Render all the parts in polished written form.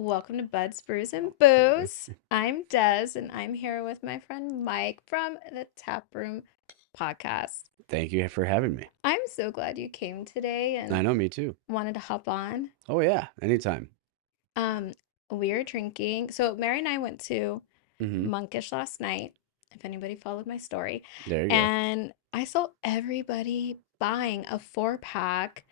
Welcome to Buds, Brews, and Booze. I'm Des, and I'm here with my friend Mike from the Taproom Podcast. Thank you for having me. I'm so glad you came today I and know, me too. wanted to hop on. Oh yeah, anytime. Um, we're drinking. So Mary and I went to Hmm. Monkish last night, if anybody followed my story, There you go. and I saw everybody buying a 4-pack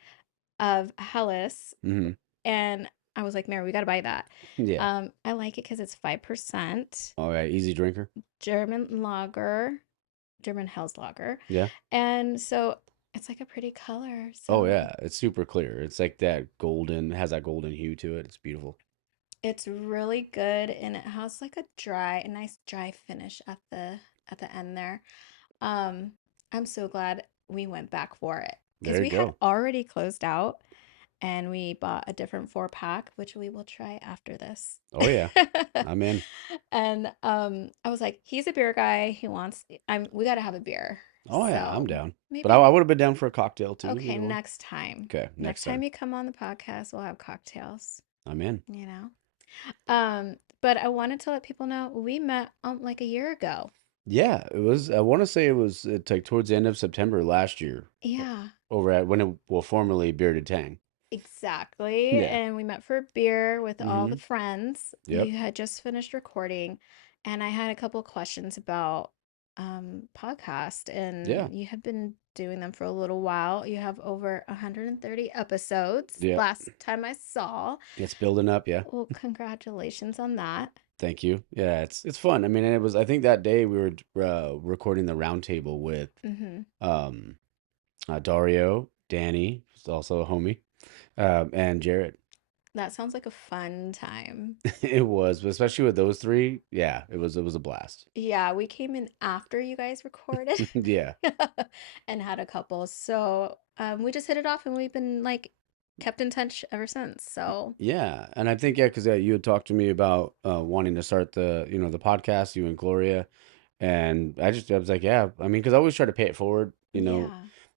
of Hellish. Hmm. And I was like, Mary, we got to buy that. Yeah. I like it because it's 5% All right, easy drinker. German lager, German Hell's lager. Yeah. And so it's like a pretty color. Oh So yeah, it's super clear. It's like that golden, has that golden hue to it. It's beautiful. it's really good and it has like a nice dry finish at the end there. Um, I'm so glad we went back for it because There you we had go. already closed out and we bought a different 4-pack, which we will try after this. Oh yeah, I'm in. And I was like, he's a beer guy. He wants we gotta have a beer. Oh yeah, I'm So down. But I maybe would have been down for a cocktail too. okay, Either one. next time. Okay, Next next time time. you come on the podcast, we'll have cocktails, I'm in. you know? But I wanted to let people know we met like a year ago. Yeah, it was. I want to say it was like towards the end of September last year, Yeah, over at when it well formerly Bearded Tang. exactly. Yeah. And we met for a beer with all the Hmm. friends. Yep. You had just finished recording, and I had a couple questions about podcast, Yeah. and you have been doing them for a little while. You have over 130 episodes Yep. last time I saw. It's building up. Yeah. Well, congratulations on that. Thank you. Yeah, it's fun. I mean, and it was. I think that day we were recording the roundtable with Hmm. um, Dario, Danny, who's also a homie, and Jared. That sounds like a fun time. It was, but especially with those three. Yeah, it was a blast. Yeah, we came in after you guys recorded Yeah, and had a couple. So we just hit it off and we've been like kept in touch ever since. So yeah, and I think yeah, because you had talked to me about wanting to start the podcast, you and Gloria, and I was like, yeah, I mean, because I always try to pay it forward. yeah.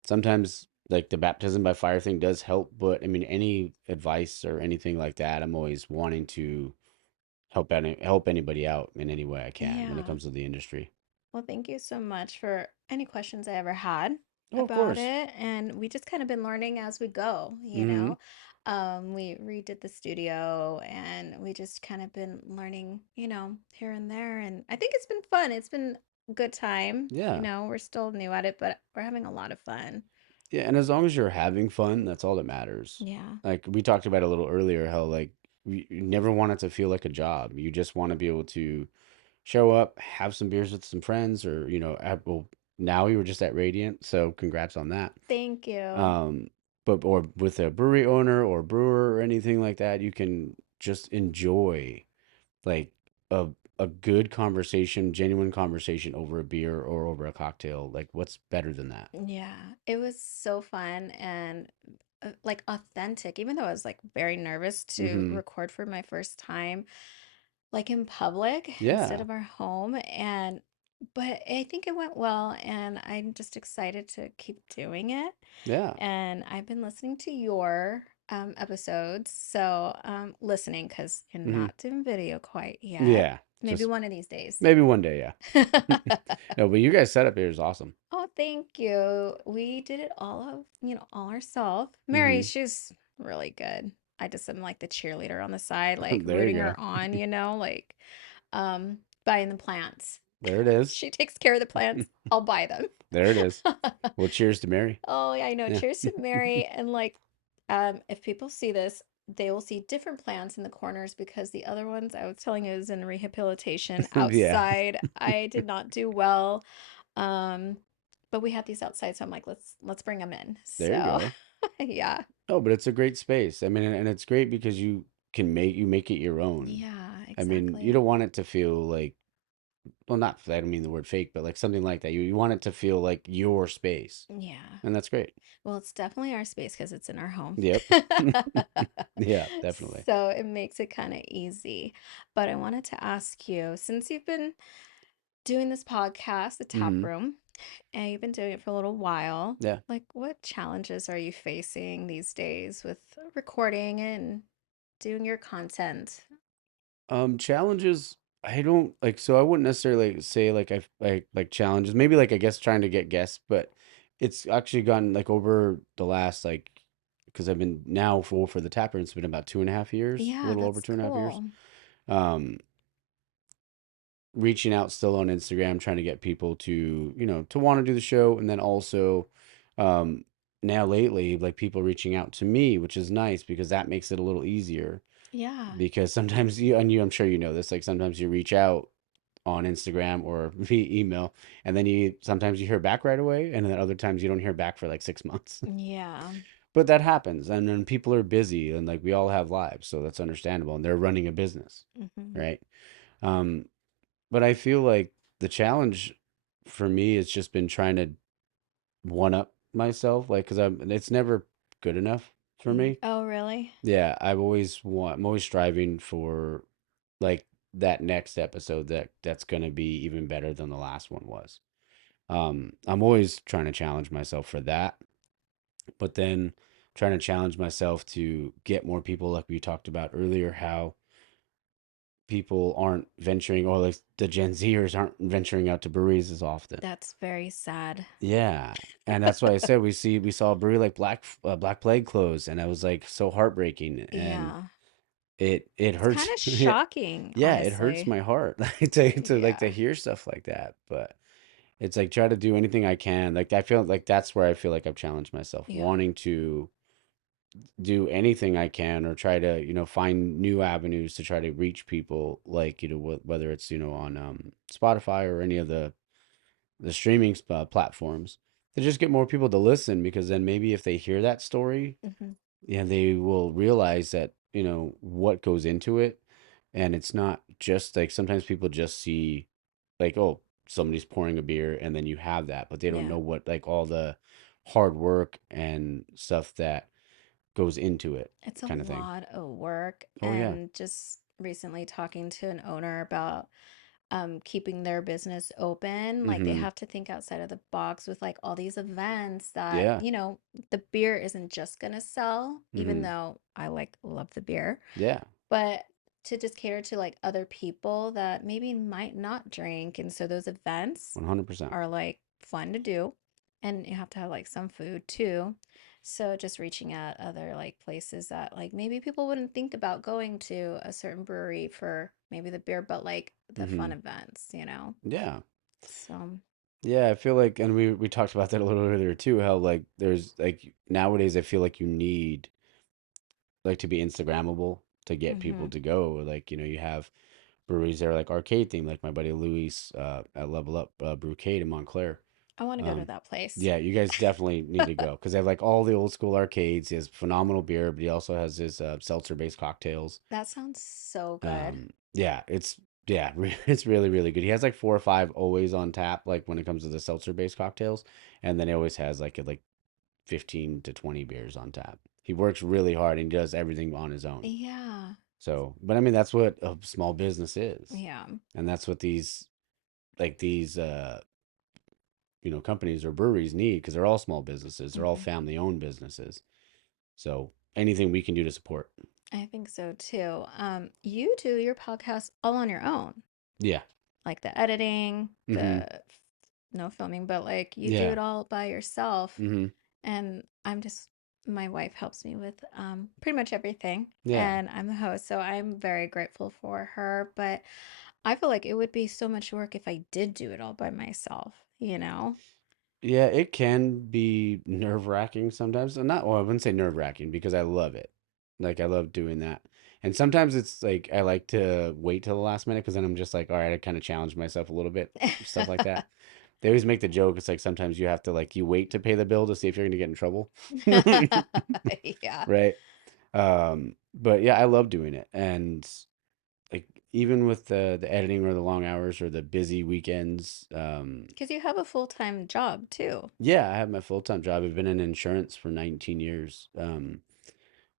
Sometimes like the baptism by fire thing does help, but I mean, any advice or anything like that, I'm always wanting to help anybody out in any way I can when it Yeah. comes to the industry. Well, thank you so much for any questions I ever had Oh, of about course. it. And we just kind of been learning as we go, you Hmm. know. We redid the studio and we just kind of been learning, here and there. And I think it's been fun. It's been a good time. Yeah. We're still new at it, but we're having a lot of fun. Yeah, and as long as you're having fun, that's all that matters. Yeah. Like we talked about a little earlier, how like you never want it to feel like a job. You just want to be able to show up, have some beers with some friends, or well, now we were just at Radiant, so congrats on that. Thank you. Um, but or with a brewery owner or brewer or anything like that, you can just enjoy like a a good conversation, genuine conversation over a beer or over a cocktail. Like, what's better than that? Yeah, it was so fun and like authentic, even though I was like very nervous to Mm-hmm. record for my first time, like in public instead Yeah, of our home. But I think it went well, and I'm just excited to keep doing it. yeah, And I've been listening to your episodes, so listening because you're mm-hmm. not doing video quite yet. Yeah. Maybe Just one of these days. maybe one day, yeah. No, but you guys setup here is awesome. Oh, thank you. We did it all ourselves. Mary, Mm-hmm. she's really good. I just am like the cheerleader on the side, like There you rooting her go. on, like buying the plants. There it is. She takes care of the plants. I'll buy them. There it is. Well, cheers to Mary. Oh, yeah, I know. Yeah. Cheers to Mary. And like, if people see this, they will see different plants in the corners because the other ones I was telling you is in rehabilitation Yeah. outside. I did not do well. Um, but we had these outside, so I'm like, let's bring them in. There you So, go. yeah. Oh, but it's a great space. I mean, and it's great because you make it your own. Yeah, I mean, you exactly. don't want it to feel like, well, not, I don't mean the word fake, but like something like that. You want it to feel like your space. Yeah. And that's great. Well, it's definitely our space because it's in our home. Yep. Yeah, definitely. So it makes it kind of easy. But I wanted to ask you, since you've been doing this podcast, The Tap Hmm. Room, and you've been doing it for a little while, Yeah. like what challenges are you facing these days with recording and doing your content? Challenges, I don't like, so I wouldn't necessarily say like I like challenges. Maybe like I guess trying to get guests, but it's actually gotten like over the last like because I've been now for the taproom, it's been about 2.5 years, a Yeah, little over that's 2.5 years. cool. Um, Reaching out still on Instagram, trying to get people to, to want to do the show. And then also, um, now lately, like people reaching out to me, which is nice because that makes it a little easier. Yeah. Because sometimes you, and you, I'm sure you know this, like sometimes you reach out on Instagram or via email, and then you sometimes you hear back right away, and then other times you don't hear back for like 6 months. Yeah. But that happens, and then people are busy, and like we all have lives, so that's understandable, and they're running a business, Hmm. right? Um, but I feel like the challenge for me has just been trying to one up myself, like because it's never good enough for me. Oh, really? Yeah, I'm always striving for like that next episode that's gonna be even better than the last one was. I'm always trying to challenge myself for that, but then trying to challenge myself to get more people, like we talked about earlier, how people aren't venturing, or like the Gen Zers aren't venturing out to breweries as often. That's very sad. Yeah, and that's why I said we saw a brewery like Black Plague close, and I was like so heartbreaking, and Yeah. it It's kind hurts. of shocking, Yeah, it hurts honestly. my heart to like to Yeah. hear stuff like that. But it's like try to do anything I can. Like I feel like that's where I feel like I've challenged myself, Yeah. wanting to do anything I can or try to, find new avenues to try to reach people, like, whether it's, on Spotify or any of the streaming platforms, to just get more people to listen, because then maybe if they hear that story, Hmm. yeah, they will realize that, what goes into it. And it's not just like sometimes people just see like, oh, somebody's pouring a beer and then you have that, but they don't Yeah. know what like all the hard work and stuff that goes into it, It's a kind of thing. lot of work. Oh yeah. And just recently talking to an owner about keeping their business open, like they Mm-hmm. have to think outside of the box with like all these events that, Yeah. the beer isn't just gonna sell, even Mm-hmm. though I like love the beer, Yeah. but to just cater to like other people that maybe might not drink. And so those events 100%. are like fun to do. And you have to have like some food too. So just reaching at other like places that like maybe people wouldn't think about going to a certain brewery for maybe the beer, but like the Mm-hmm. fun events. Yeah. So, Yeah, I feel like, and we talked about that a little earlier too, how like there's like nowadays I feel like you need like to be Instagrammable to get people hmm, to go. Like, you have breweries that are like arcade themed, like my buddy Luis at Level Up Brewcade in Montclair. I want to go to Um, that place. yeah, you guys definitely need to go because they have like all the old school arcades. He has phenomenal beer, but he also has his seltzer based cocktails. That sounds so good. Yeah, yeah, it's really really good. He has like four or five always on tap, like when it comes to the seltzer based cocktails, and then he always has like 15 to 20 beers on tap. He works really hard and he does everything on his own. Yeah. So, but I mean, that's what a small business is. Yeah. And that's what these, companies or breweries need, because they're all small businesses. They're all Hmm. family owned businesses. So anything we can do to support. I think so too. You do your podcast all on your own, Yeah. like the editing, Mm-hmm. no filming, but like you do Yeah. it all by yourself. Mm-hmm. And my wife helps me with pretty much everything. Yeah. And I'm the host, so I'm very grateful for her. But I feel like it would be so much work if I did do it all by myself? Yeah, it can be nerve-wracking sometimes. Not, well, I wouldn't say nerve-wracking because I love it. Like I love doing that. And sometimes it's like I like to wait till the last minute because then I'm just like, all right, I kind of challenge myself a little bit, stuff like that. They always make the joke. It's like sometimes you have to like you wait to pay the bill to see if you're gonna get in trouble. Yeah. Right. But yeah, I love doing it. And like even with the editing or the long hours or the busy weekends, Because you have a full-time job too. yeah, I have my full-time job. I've been in insurance for 19 years.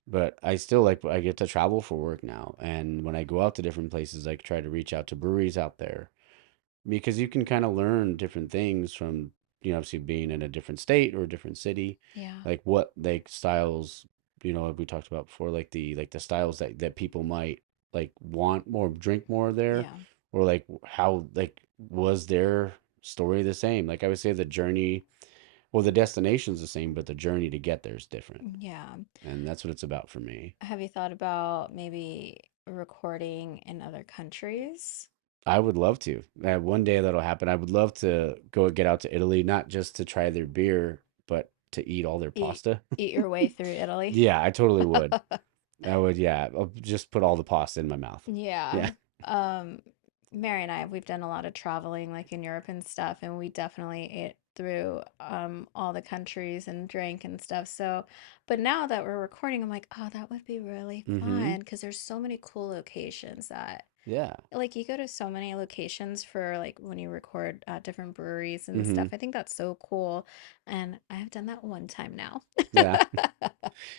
But I still like I get to travel for work now. And when I go out to different places, I try to reach out to breweries out there because you can kind of learn different things from, obviously being in a different state or a different city, Yeah. like what like styles, like we talked about before, like the styles that people might like want more, drink more there, Yeah. or like how like was their story the same? Like I would say the journey, well, the destination's the same, but the journey to get there is different, Yeah. and that's what it's about for me. Have you thought about maybe recording in other countries? I would love to. One day that'll happen. I would love to go get out to Italy, not just to try their beer, but to eat all their Eat pasta. eat your way through Italy? Yeah, I totally would. I would, yeah. I'll just put all the pasta in my mouth. Yeah. Yeah. Um, Mary and I, we've done a lot of traveling like in Europe and stuff, and we definitely ate through all the countries and drank and stuff. So, but now that we're recording, I'm like, oh, that would be really Mm-hmm. fun because there's so many cool locations that Yeah. like you go to so many locations for like when you record different breweries and Mm-hmm. stuff. I think that's so cool. And I've done that one time now. Yeah.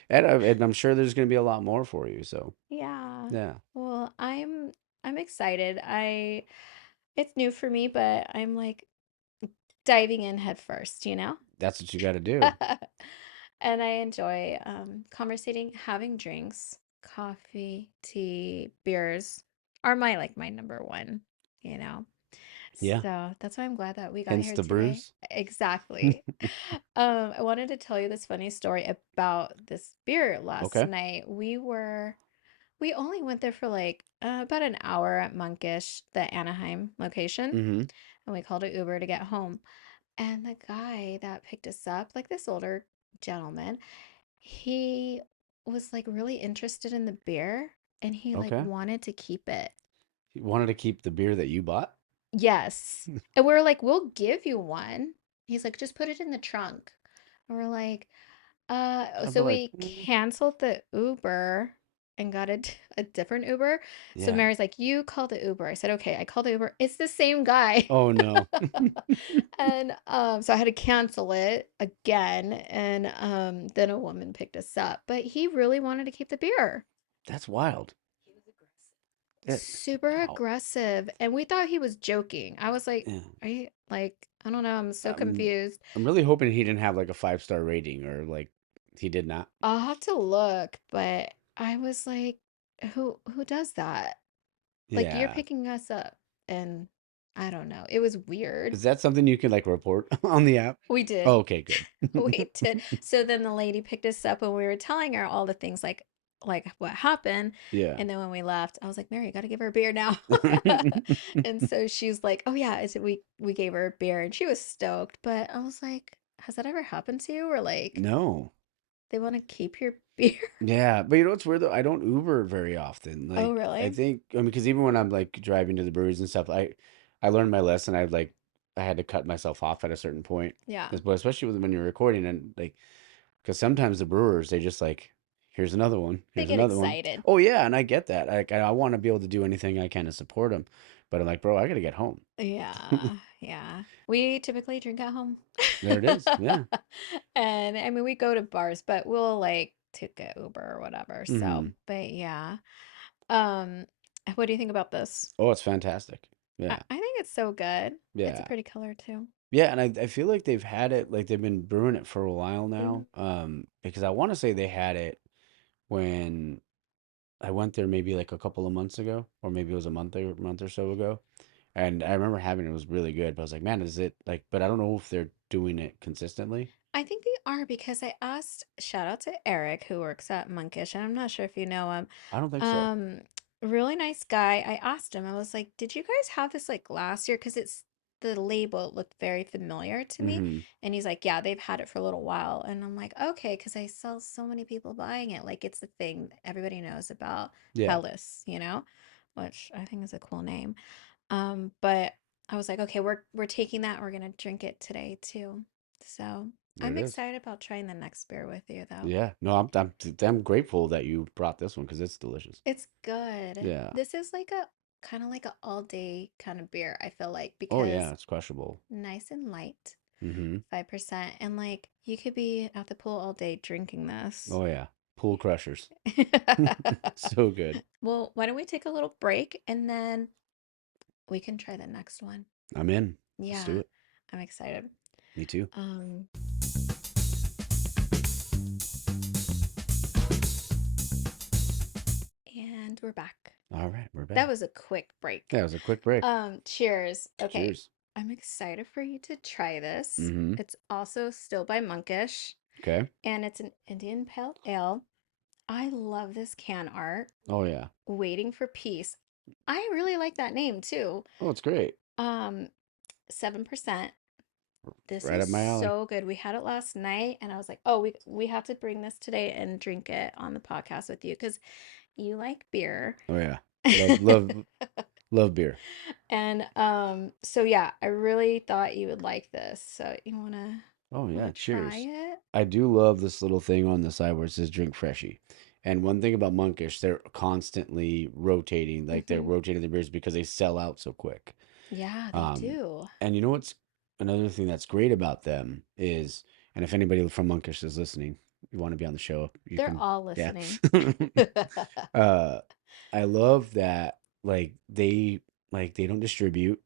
And I'm sure there's going to be a lot more for you. So, Yeah. yeah, Well, I'm excited. I It's new for me, but I'm like diving in head first, you know? that's what you got to do. And I enjoy conversating, having drinks, coffee, tea, beers are my number one, you know? Yeah. So that's why I'm glad that we got Hence here the today. bruise. Exactly. I wanted to tell you this funny story about this beer last Okay. night. We only went there for like about an hour at Monkish, the Anaheim location, Mm-hmm. and we called an Uber to get home. And the guy that picked us up, like this older gentleman, he was like really interested in the beer and he like Okay. wanted to keep it. You wanted to keep the beer that you bought? Yes. And we're like, we'll give you one. He's like, just put it in the trunk. And we're like, I'd be so like, we canceled the Uber and got a different Uber. So yeah. Mary's like, you call the Uber. I said, okay, I called the Uber. It's the same guy. Oh no. And so I had to cancel it again. And then a woman picked us up. But he really wanted to keep the beer. That's wild. It, Super wow. aggressive. And we thought he was joking. I was like, Yeah. are you like, I don't know, I'm so I'm confused. I'm really hoping he didn't have like a 5-star rating or like he did not. I'll have to look, but I was like, who does that? Like you're Yeah. picking us up and I don't know. It was weird. Is that something you can like report on the app? We Oh, did. okay, good. We did. So then the lady picked us up and we were telling her all the things like what happened. Yeah. And then when we left, I was like, Mary, you gotta give her a beer now. And so she's like, oh yeah, is it we gave her a beer and she was stoked. But I was like, has that ever happened to you? Or like No. they want to keep your beer? Yeah, but you know what's weird though? I don't Uber very often. Oh, Like I really? think I mean because even when I'm like driving to the breweries and stuff, I learned my lesson. I had to cut myself off at a certain point. Yeah. But especially when you're recording and like because sometimes the brewers they just like here's another one, They here's get another one. excited. Oh yeah, and I get that. Like I want to be able to do anything I can to support them, but I'm like, bro, I gotta get home. Yeah, yeah. We typically drink at home. There it is. Yeah. And I mean, we go to bars, but we'll like take a Uber or whatever. So, Hmm. but yeah. Um, what do you think about this? Oh, it's fantastic. I, Yeah. I think it's so good. It's a Yeah. pretty color too. Yeah, and I feel like they've had it like they've been brewing it for a while Mhm. now. Because I want to say they had it when I went there maybe like a couple of months ago, or maybe it was a month or so ago. And I remember having it, it was really good, but I was like, man, is it like, but I don't know if they're doing it consistently. I think they are because I asked, shout out to Eric who works at Monkish, and I'm not sure if you know him. I don't think so. Um, Really nice guy. I asked him, I was like, did you guys have this like last year? Because it's the label looked very familiar to me. Hmm. And he's like, yeah, they've had it for a little while. And I'm like, okay, because I saw so many people buying it. Like it's the thing that everybody knows about Yeah, Hellish, which I think is a cool name. But I was like, okay, we're taking that. We're gonna drink it today too. So there I'm it is. excited about trying the next beer with you, though. Yeah, no, I'm grateful that you brought this one because it's delicious. It's good. Yeah. This is like a kind of like a all day kind of beer, I feel like, Oh yeah, because it's crushable. nice and light, Hmm. 5%, and like you could be at the pool all day drinking this. Oh yeah, pool crushers. So good. Well, why don't we take a little break and then we can try the next one? I'm in. Let's do Yeah, it. I'm excited. Me too. Um, and we're back. All right, we're That back. was a quick break. Yeah, it was a quick break. Cheers. Okay. Cheers. I'm excited for you to try this. Mm-hmm. It's also still by Monkish, Okay. and it's an Indian Pale Ale. I love this can art. Oh yeah. Waiting for Peace. I really like that name too. Oh, it's great. Um, 7%. This Right is up my alley. so good. We had it last night and I was like, "Oh, we have to bring this today and drink it on the podcast with you because you like beer." Oh yeah. Love beer. And so yeah, I really thought you would like this. So Oh you yeah. wanna try Cheers. it? I do love this little thing on the side where it says drink freshy. And one thing about Monkish, they're constantly rotating, like they're Mm-hmm. rotating the beers because they sell out so quick. Yeah, they Um, do. and you know what's another thing that's great about them is, and if anybody from Monkish is listening, you want to be on the show, you They're can, all yeah. listening. uh, I love that they don't distribute.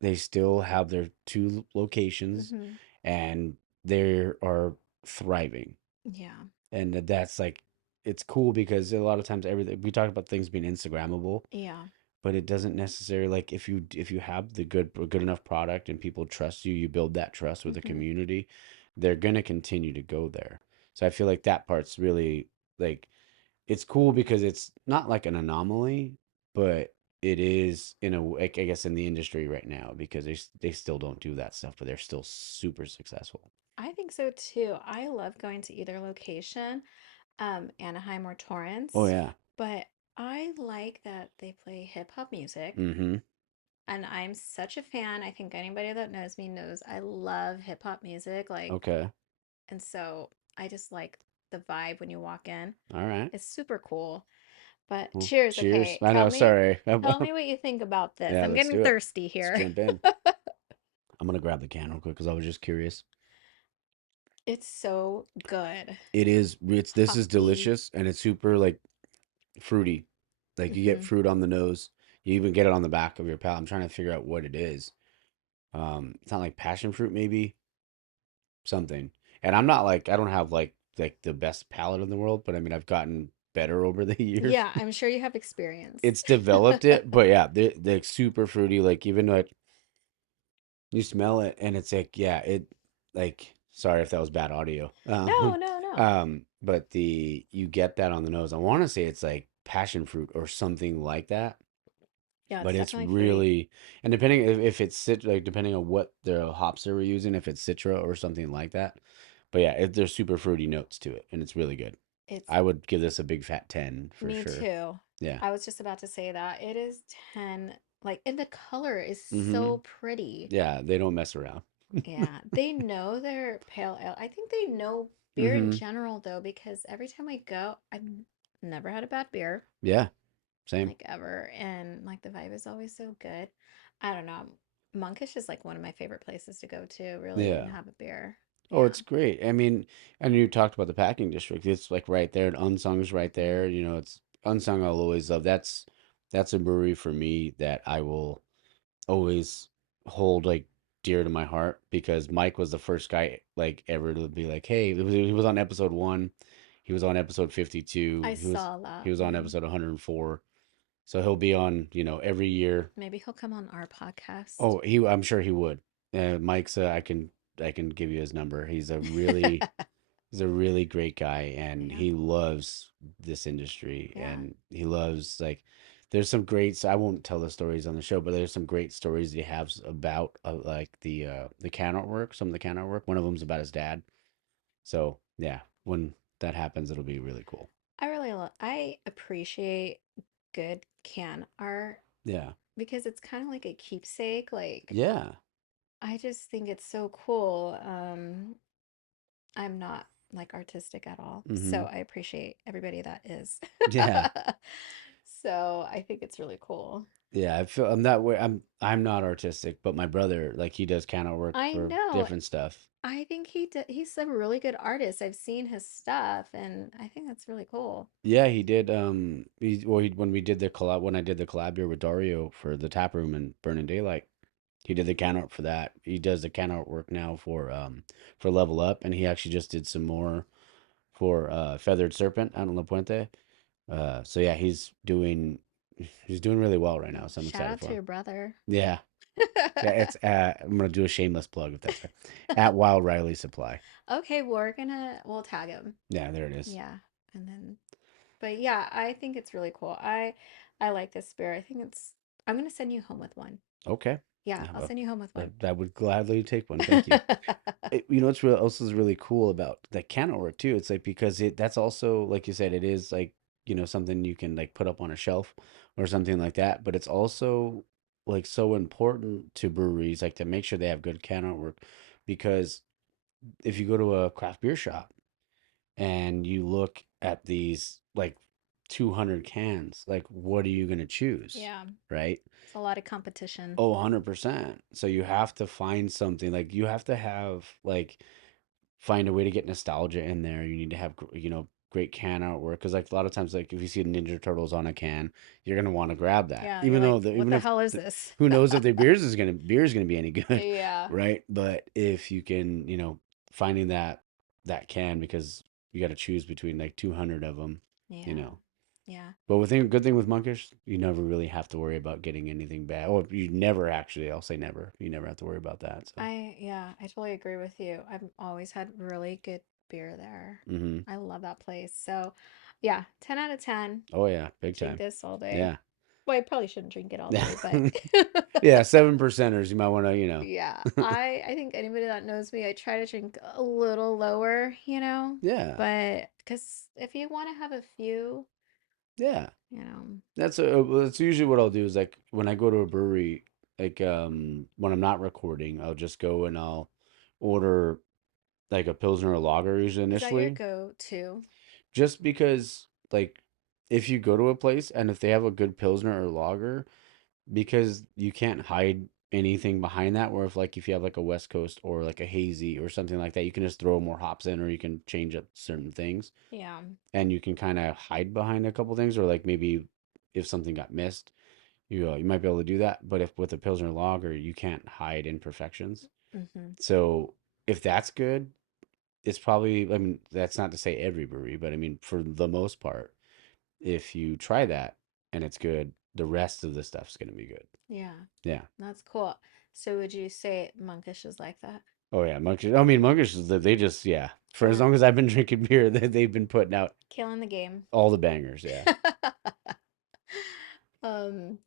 They still have their two locations, Mm-hmm. and they are thriving. Yeah. And that's like it's cool because a lot of times everything we talk about things being Instagrammable, Yeah. but it doesn't necessarily like if you have the good enough product and people trust you, you build that trust with the Mm-hmm. community, they're gonna continue to go there. So I feel like that part's really like it's cool because it's not like an anomaly, but it is in a like, I guess in the industry right now because they still don't do that stuff, but they're still super successful. I think so too. I love going to either location, Anaheim or Oh Torrance, yeah. but I like that they play hip hop music, Mm-hmm. and I'm such a fan. I think anybody that knows me knows I love hip hop music, like, Okay. and so I just like the vibe when you walk in. All right. It's super cool. But Well, cheers. cheers. Okay, I know, sorry. tell me what you think about this. Yeah, I'm let's getting do it. thirsty Let's here. jump in. I'm gonna grab the can real quick because I was just curious. It's so good. It's this is Hoppy. delicious and it's super like fruity. Like you get Hmm. fruit on the nose. You even get it on the back of your palate. I'm trying to figure out what it is. It's not like passion fruit, maybe something. And I'm not like I don't have like the best palate in the world, but I mean I've gotten better over the years. Yeah, I'm sure you have experience. It's developed it, but yeah, they're super fruity. Like even like you smell it and it's like, yeah, it like sorry if that was bad audio. No, no, no. But the you get that on the nose. I want to say it's like passion fruit or something like that. Yeah, But it's it's definitely fruity. really and depending if it's like depending on what the hops they were using, if it's Citra or something like that. But yeah, there's super fruity notes to it, and it's really good. It's I would give this a big fat 10 for me sure. too. Yeah. I was just about to say that. It is 10, like, and the color is Mm-hmm. so pretty. Yeah, they don't mess around. Yeah, they know their pale ale. I think they know beer in Mm-hmm. general though, because every time I go, I've never had a bad beer, Yeah, same. like ever, and like the vibe is always so good. I don't know. Monkish is like one of my favorite places to go to, really, and Yeah. have a beer. Oh, Yeah. it's great. I mean, and you talked about the packing district. It's like right there, and Unsung's right Hmm. there. You know, it's Unsung. I'll always love. That's a brewery for me that I will always hold like dear to my heart because Mike was the first guy like ever to be like, hey, he was on episode 1, he was on episode 52, I saw that. he was on Hmm. episode 104. So he'll be on, every year. Maybe he'll come on our podcast. Oh, I'm sure he would. Mike's I can give you his number. He's a really great guy and Yeah. he loves this industry Yeah. and he loves like there's some great I won't tell the stories on the show, but there's some great stories he has about like the can artwork, some of the can artwork. One of them's about his dad. So, yeah, when that happens it'll be really cool. I appreciate good can art Yeah. because it's kind of like a keepsake. Like, Yeah. I just think it's so cool. I'm not like artistic at all, so Mhm. I appreciate everybody that is. Yeah. So I think it's really cool. Yeah, I feel I'm that way. I'm not artistic, but my brother like he does can artwork I for know. different stuff. I think he's a really good artist. I've seen his stuff, and I think that's really cool. Yeah, he did. When we did the collab, when I did the collab here with Dario for the Taproom and Burning Daylight, he did the can art for that. He does the can artwork now for Level Up, and he actually just did some more for Feathered Serpent out on La Puente. So yeah, he's doing really well right now, so I'm Shout excited out for to him. your brother. Yeah. Yeah, it's I'm gonna do a shameless plug if that's right. At Wild Riley Supply. Okay, we'll tag him. Yeah, there it is. Yeah. And then but yeah, I think it's really cool. I like this beer. I think it's I'm gonna send you home with one. Okay. Yeah, Yeah, I'll well, send you home with one. that would gladly take one. Thank you. You know what's real also is really cool about the can artwork too. It's like because that's also like you said, it is like something you can like put up on a shelf or something like that. But it's also like so important to breweries like to make sure they have good can artwork because if you go to a craft beer shop and you look at these like 200 cans, like what are you gonna choose, Yeah, right? it's a lot of competition. Oh, 100%. So you have to find something like you have to have like find a way to get nostalgia in there. You need to have great can artwork because like a lot of times like if you see Ninja Turtles on a can, you're gonna want to grab that, Yeah, you're even like, though what even the if hell is this? who knows if the beer is gonna be any good, Yeah. right? But if you can finding that can because you got to choose between like 200 of them, you Yeah. know. Yeah. But good thing with Monkish, you never really have to worry about getting anything bad. Or you never actually, I'll say never. You never have to worry about that. So, I totally agree with you. I've always had really good beer there. hmm. I love that place. So, yeah, 10 out of 10. Oh yeah, big Drink time. this all day. Yeah. Well, I probably shouldn't drink it all Yeah. day, but Yeah, 7%ers. You might want to, yeah, I think anybody that knows me, I try to drink a little lower, Yeah. but because if you want to have a few, Yeah. you know, That's usually what I'll do is like when I go to a brewery, like when I'm not recording, I'll just go and I'll order like a Pilsner or lager usually is that your initially, go-to? just because like if you go to a place and if they have a good Pilsner or lager, because you can't hide anything behind that. Where if you have like a West Coast or like a hazy or something like that, you can just throw more hops in, or you can change up certain things, Yeah. and you can kind of hide behind a couple things, or like maybe if something got missed, you might be able to do that. But if with a Pilsner lager, you can't hide imperfections. Mm-hmm. So if that's good, it's probably. I mean, that's not to say every brewery, but I mean for the most part, if you try that and it's good, the rest of the stuff's gonna be good. Yeah, Yeah. that's cool. So would you say Monkish is like that? Oh yeah, monkish. I mean, monkish is they just yeah. For as Yeah, long as I've been drinking beer, they've been putting out killing the game. all the bangers. Yeah, Um,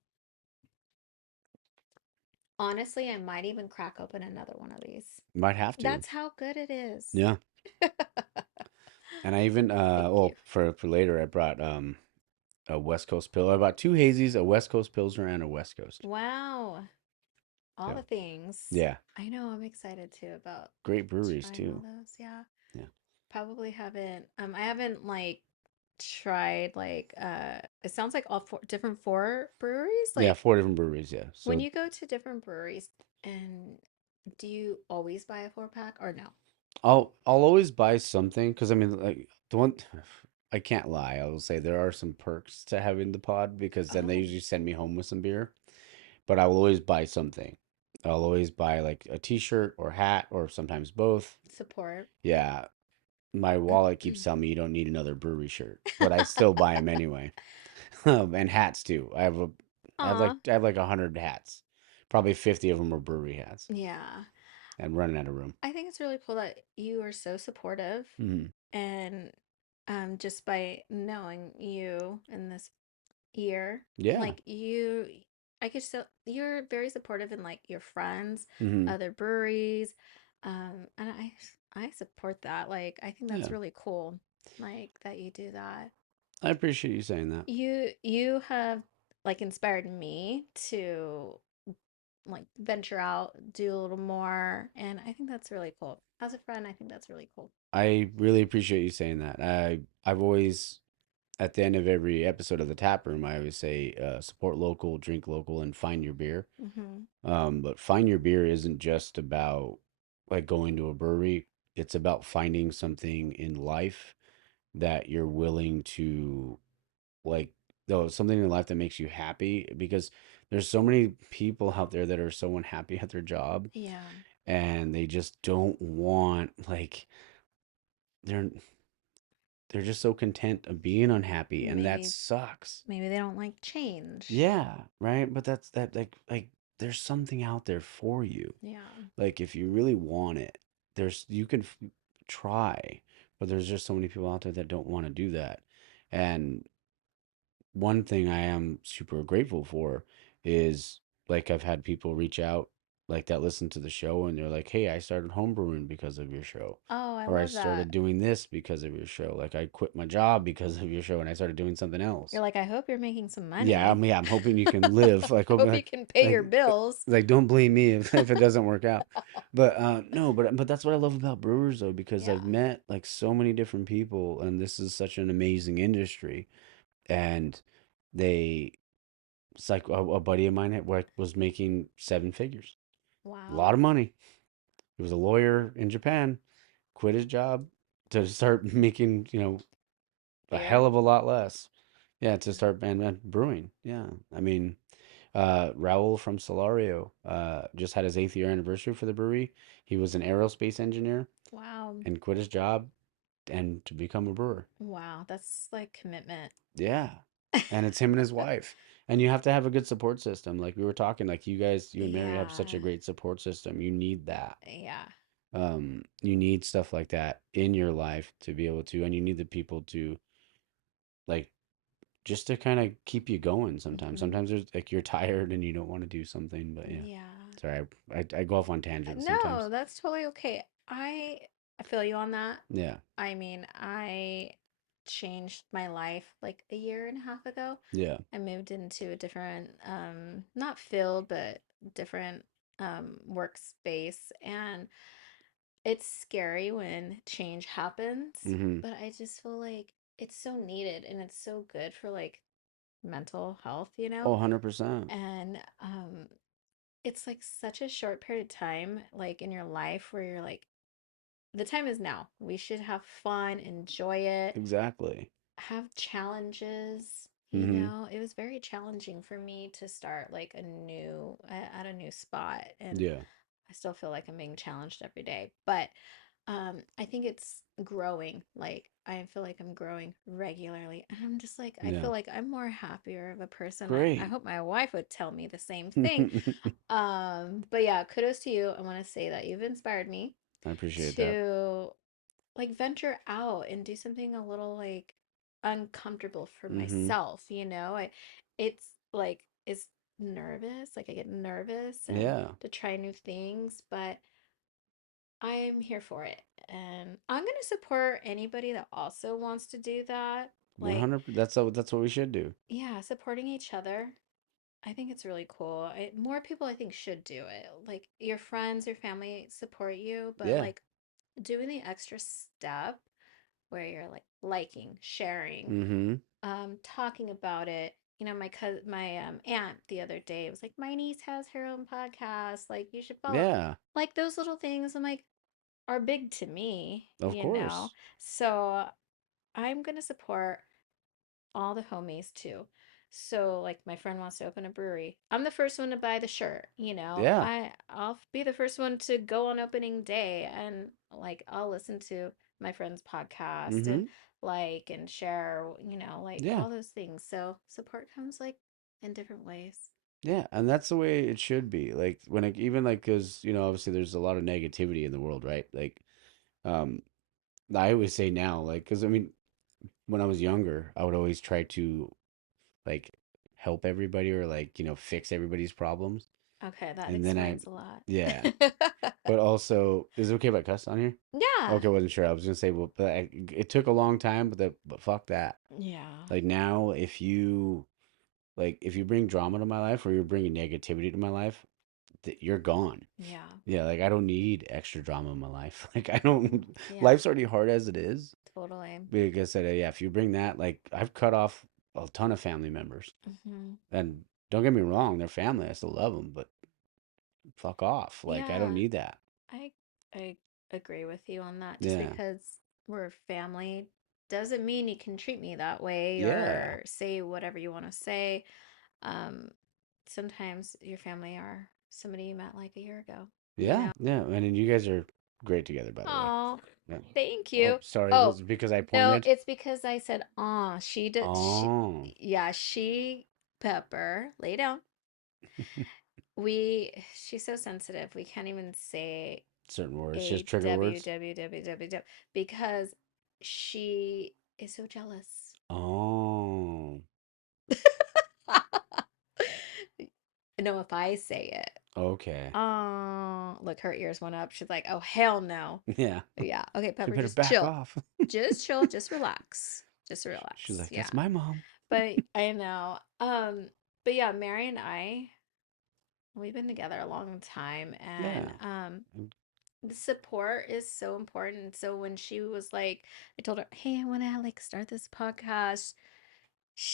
Honestly, I might even crack open another one of these. might have to. That's how good it is. Yeah, and I even Thank you. oh for later I brought a West Coast pill. I bought two hazies, a West Coast pilsner, and a West Coast. Wow, all So the things. yeah, I know, I'm excited too about great breweries trying all too. those. Yeah. Yeah, Probably haven't I haven't like tried like it sounds like all four breweries. yeah, Like four different breweries. Yeah, when so you go to different breweries and do you always buy a four pack or no? I'll always buy something because I mean like the one. I can't lie. I will say there are some perks to having the pod because then they Oh, usually send me home with some beer. But I will always buy something. I'll always buy like a t-shirt or hat or sometimes both. support. Yeah, my wallet keeps telling me you don't need another brewery shirt, but I still buy them anyway. And hats too. Aw, I have like 100 hats. Probably 50 of them are brewery hats. yeah. I'm running out of room. I think it's really cool that you are so supportive Hmm. and just by knowing you in this year, Yeah. like I could still you're very supportive in like your friends, Hmm. other breweries. And I support that. Like I think that's Yeah. really cool. Like that you do that. I appreciate you saying that. You have like inspired me to like venture out, do a little more, and I think that's really cool. As a friend, I think that's really cool. I really appreciate you saying that. I've always at the end of every episode of the tap room, I always say support local, drink local, and find your beer. Hmm. But find your beer isn't just about like going to a brewery. It's about finding something in life that you're willing to like, though something in life that makes you happy because there's so many people out there that are so unhappy at their job Yeah. and they just don't want like they're they're just so content of being unhappy, and that Maybe sucks. maybe they don't like change. Yeah, right. But that's that like there's something out there for you. Yeah. Like if you really want it, there's you can try, but there's just so many people out there that don't want to do that. And one thing I am super grateful for is like I've had people reach out like that listen to the show and they're like, "Hey, I started homebrewing because of your show." Oh, I Or I love started that. doing this because of your show. Like I quit my job because of your show and I started doing something You're else. like, I hope you're making some Yeah, money. yeah, I'm hoping you can live. Like hoping Hope you can pay like your bills. like don't blame me if it doesn't work out. But no, but that's what I love about brewers though, because I've Yeah. met like so many different people and this is such an amazing industry. And they it's like a buddy of mine was making seven figures, a lot Wow. of money. He was a lawyer in Japan, quit his job to start making, a hell Beer. of a lot less. Yeah, to start and brewing. Yeah, I mean, Raul from Solario just had his 8th year anniversary for the brewery. He was an aerospace engineer Wow. and quit his job and to become a brewer. Wow. That's like commitment. Yeah. And it's him and his wife. And you have to have a good support system. Like we were talking, like you guys, you and Mary have such a Yeah. great support system. You need that. Yeah. You need stuff like that in your life to be able to, and you need the people to like just to kind of keep you going sometimes. Hmm. Sometimes there's like you're tired and you don't want to do something, but yeah. Yeah. Sorry, I go off on tangents No, sometimes. that's totally okay. I feel you on that. Yeah. I mean, I changed my life like a year and a half ago. Yeah. I moved into a different not field, but different workspace, and it's scary when change happens, Mm-hmm. but I just feel like it's so needed and it's so good for like mental health, you Oh, know? 100%. And it's like such a short period of time like in your life where you're like the time is now. We should have fun, enjoy it, Exactly. have challenges. You Mm-hmm. know, it was very challenging for me to start like at a new spot, and Yeah. I still feel like I'm being challenged every day. But I think it's growing. Like I feel like I'm growing regularly, and I'm just like I Yeah. feel like I'm more happier of a person. I Great. hope my wife would tell me the same thing. I But yeah, kudos to you. I want to say that you've inspired me appreciate that. to like venture out and do something a little like uncomfortable for Mm-hmm. myself, you know? It's like it's nervous, like I get nervous and Yeah. to try new things, but I'm here for it. And I'm going to support anybody that also wants to do that. Like, 100. That's what we should do. yeah, supporting each other. I think it's really cool. More people I think should do it. Like your friends, your family support you, but Yeah. like doing the extra step where you're like liking, sharing, Mm-hmm. talking about it. You know, my aunt the other day was like, my niece has her own podcast. Like, you should follow. Yeah. Like those little things, I'm like, are big to me. Of You know, course. so I'm gonna support all the homies too. So like my friend wants to open a brewery. I'm the first one to buy the shirt, you know. Yeah. I'll be the first one to go on opening day and like I'll listen to my friend's podcast and Mm-hmm. like and share, you know, like Yeah. all those things. So support comes like in different ways. Yeah. And that's the way it should be. Like when it even like because obviously there's a lot of negativity in the world, right? Like um I always say now, like because I mean when I was younger, I would always try to like help everybody or like fix everybody's problems, Okay, that and then I explains a lot. yeah. But also, is it okay if I cuss on here? Yeah. Okay, I wasn't sure. I was gonna say, well, but it took a long time, but fuck that. Yeah. Like now, if you bring drama to my life or you're bringing negativity to my life, you're gone. Yeah. Yeah, like I don't need extra drama in my life. Like I don't. Yeah. Life's already hard as it is. Totally. Like I said, yeah, if you bring that, like I've cut off a ton of family members, Hmm. and don't get me wrong, they're family. I still love them, but fuck off. Like I don't Yeah. need that. I I agree with you on that. Just Yeah, because we're family doesn't mean you can treat me that way yeah, or say whatever you want to say. Um, Sometimes your family are somebody you met like a year ago, you yeah, know? yeah. And then you guys are great together, by the way. Oh. Yeah. Thank Oh, you. sorry. Oh, Was it because I no, pointed? it's because I said, "Ah, she did." Oh, Yeah, she Pepper, lay down. She's so sensitive. We can't even say certain words, a just trigger W words. W W W W because she is so jealous. Oh, No, if I say it, okay. oh, look, her ears went up. She's like, "Oh, hell no." Yeah. Yeah. Okay, She Pepper, better just back chill. off. Just chill, just relax. Just She's relax. like, Yeah. that's my mom. But I know. But yeah, Mary and I, we've been together a long time and Yeah. the support is so important. So when she was like, I told her, "Hey, I want to like start this podcast."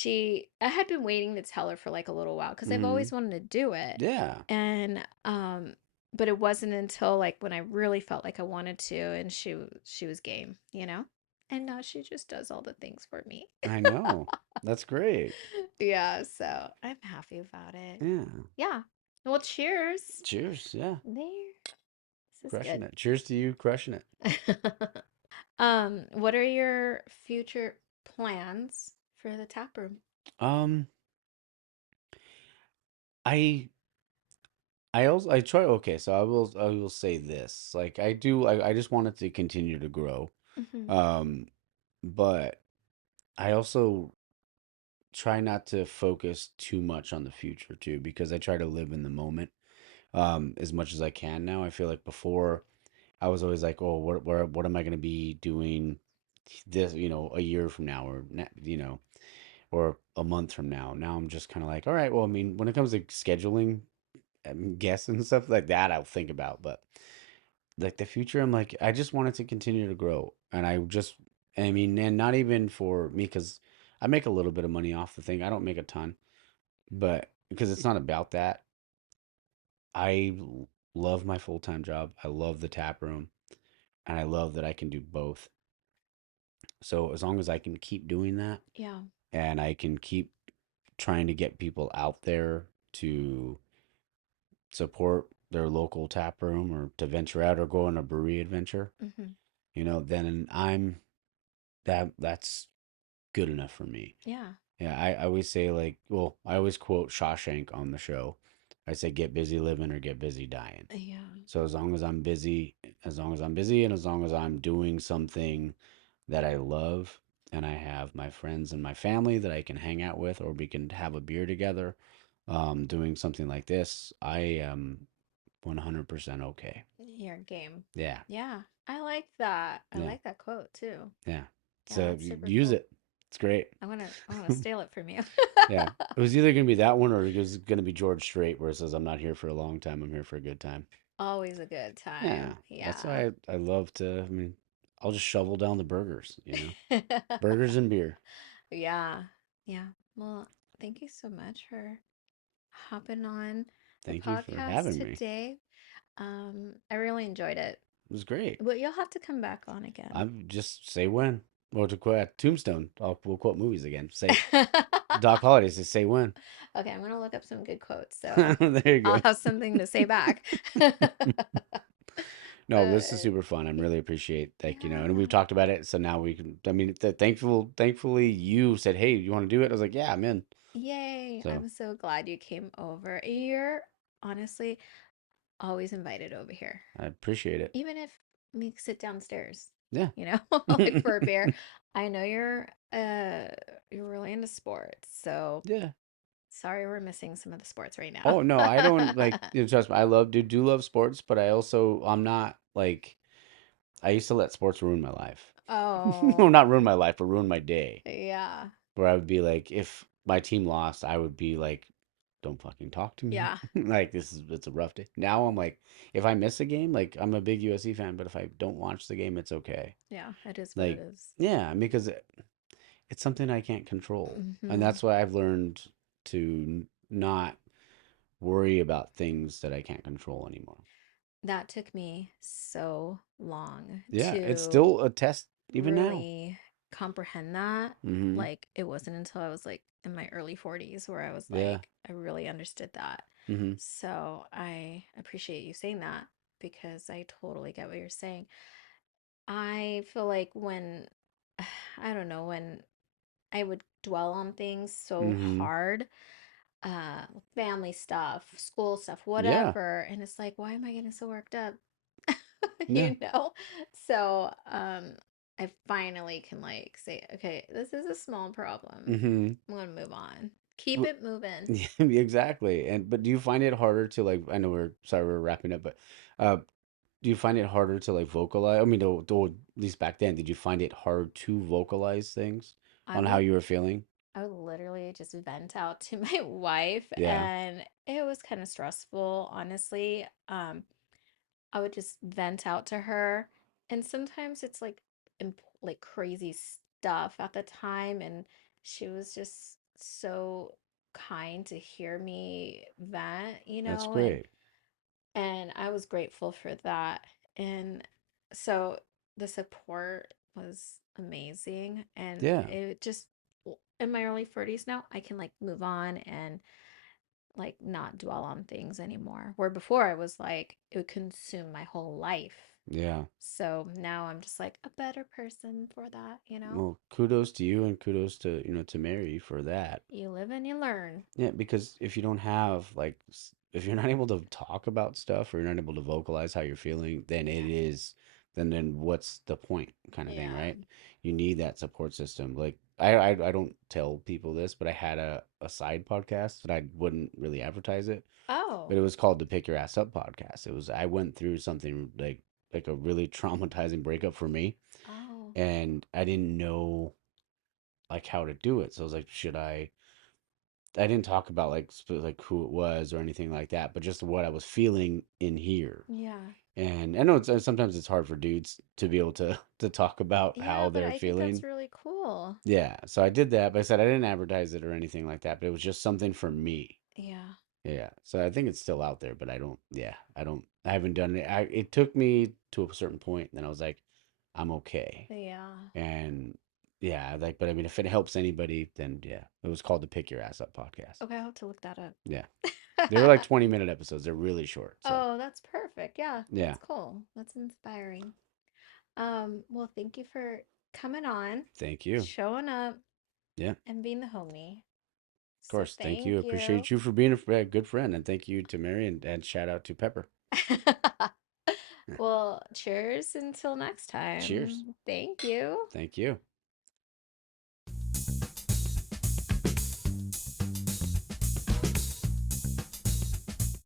I had been waiting to tell her for like a little while because I've Mm-hmm. always wanted to do it. Yeah. And but it wasn't until like when I really felt like I wanted to and she was game, you know? And now she just does all the things for me. I know. That's great. Yeah, so I'm happy about it. Yeah. Yeah. Well, cheers. Cheers. Yeah. There. This is Crushing good. it. Cheers to you crushing it. What are your future plans for the tap room? Um, I I try okay, so I will say this. Like I just want it to continue to grow. Hmm. Um, but I also try not to focus too much on the future too, because I try to live in the moment as much as I can now. I feel like before I was always like, oh, what am I going to be doing this, a year from now or or a month from now. Now I'm just kind of like, all right, well, I mean, when it comes to scheduling guests and stuff like that, I'll think about, but like the future, I'm like, I just want it to continue to grow. And I mean, and not even for me, because I make a little bit of money off the thing. I don't make a ton, but because it's not about that. Love my full-time job. I love the tap room, and I love that I can do both. So as long as I can keep doing that, Yeah. and I can keep trying to get people out there to support their local tap room or to venture out or go on a brewery adventure, Hmm. then that's good enough for me. Yeah. Yeah, I always say, like, well, I always quote Shawshank on the show. I say, get busy living or get busy dying. Yeah. So as long as I'm busy and as long as I'm doing something that I love and I have my friends and my family that I can hang out with or we can have a beer together, doing something like this, I am 100% okay. Your game. Yeah. Yeah. I like that. I Yeah. like that quote too. Yeah. Yeah, So that's super use cool. it. It's great. I'm gonna steal it from you. Yeah. It was either going to be that one or it was going to be George Strait where it says, I'm not here for a long time. I'm here for a good time. Always a good Yeah. time. That's Yeah. why I love to, I mean, I'll just shovel down the burgers. Burgers and beer. Yeah. Yeah. Well, thank you so much for hopping on the Thank you for podcast having me. today. I really enjoyed it. It was great. But you'll have to come back on again. I'm just say when. Or to quote Tombstone, we'll quote movies again. Say Doc Holliday says, say when. Okay, I'm gonna look up some good quotes, so There you I'll go. have something to say back. No, this is But super fun. I'm really appreciate and we've yeah. talked about it, so now we can. I mean, thankfully, you said, "Hey, you want to do it?" I was like, "Yeah, I'm in." Yay. So I'm so glad you came over. You're honestly always invited over here. I appreciate it. Even if we sit downstairs, Yeah, you know, like for a beer. I know you're really into sports, so yeah. sorry we're missing some of the sports right now. Oh no, I don't like. Trust me, I do love sports, but I'm not like I used to let sports ruin my life. Well, Oh, not ruin my life, but ruin my day. yeah. Where I would be like, if my team lost, I would be like, don't fucking talk to me. Yeah. Like it's a rough day. Now I'm like, if I miss a game, like I'm a big USC fan, but if I don't watch the game, it's okay. Yeah, it is what it Like, is. yeah, because it's something I can't control. And Mm-hmm. that's why I've learned to not worry about things that I can't control anymore. That took me so long Yeah, it's to still a test even now. really comprehend that. Mm-hmm. Like, it wasn't until I was like in my early 40s where I was Yeah. like, I really understood that. Mm-hmm. So I appreciate you saying that because I totally get what you're saying. I feel like when, I don't know, when I would dwell on things so Mm-hmm. hard, uh, family stuff, school stuff, Yeah. whatever, and it's like, why am I getting so worked up? Yeah. You know? So, I finally can like say, okay, this is a small problem. Mm-hmm. I'm gonna move on. Keep it moving. Yeah, exactly. And but do you find it harder to like I know we're sorry we're wrapping up, but uh do you find it harder to like vocalize? I mean, at least back then, did you find it hard to vocalize things I on how would you were feeling? I would literally just vent out to my wife, Yeah, and it was kind of stressful, honestly. I would just vent out to her, and sometimes it's like like crazy stuff at the time, and she was just so kind to hear me vent, that's and great. I was grateful for that. And so the support was amazing, and Yeah, it just in my early 40s now, I can like move on and like not dwell on things anymore. Where before I was like, it would consume my whole life. yeah. So now I'm just like a better person for that. Well, kudos to you and kudos to, to Mary for that. You live and you learn. Yeah, because if you don't have like if you're not able to talk about stuff or you're not able to vocalize how you're feeling, then Yeah. then what's the point kind of thing, Yeah. right? You need that support system. Like I don't tell people this, but I had a side podcast that I wouldn't really advertise it, but Oh. it was called the Pick Your Ass Up podcast. It was I went through something like a really traumatizing breakup for me, Oh. and I didn't know like how to do it. So I was like, I didn't talk about like who it was or anything like that, but just what I was feeling in here. Yeah. And I know sometimes it's hard for dudes to be able to to talk about Yeah, how but they're I think that's feeling. really cool. Yeah, so I did that, but I said I didn't advertise it or anything like that, but it was just something for me. Yeah. Yeah, so I think it's still out there, but I haven't done it. It took me to a certain point, and then I was like, I'm okay. Yeah. And yeah, like, but I mean, if it helps anybody, then yeah, it was called the Pick Your Ass Up podcast. Okay, I'll have to look that Yeah. They were like up. 20-minute episodes. They're really short. So, Oh, that's perfect. Yeah, yeah. that's cool. That's inspiring. Well, thank you for coming on, Thank you. showing up, Yeah. Of and being the homie. So course. Thank you. thank you. Appreciate you for being a good friend. And thank you to Mary and shout out to Pepper. Well, cheers until next Cheers. time. Thank you. Thank you.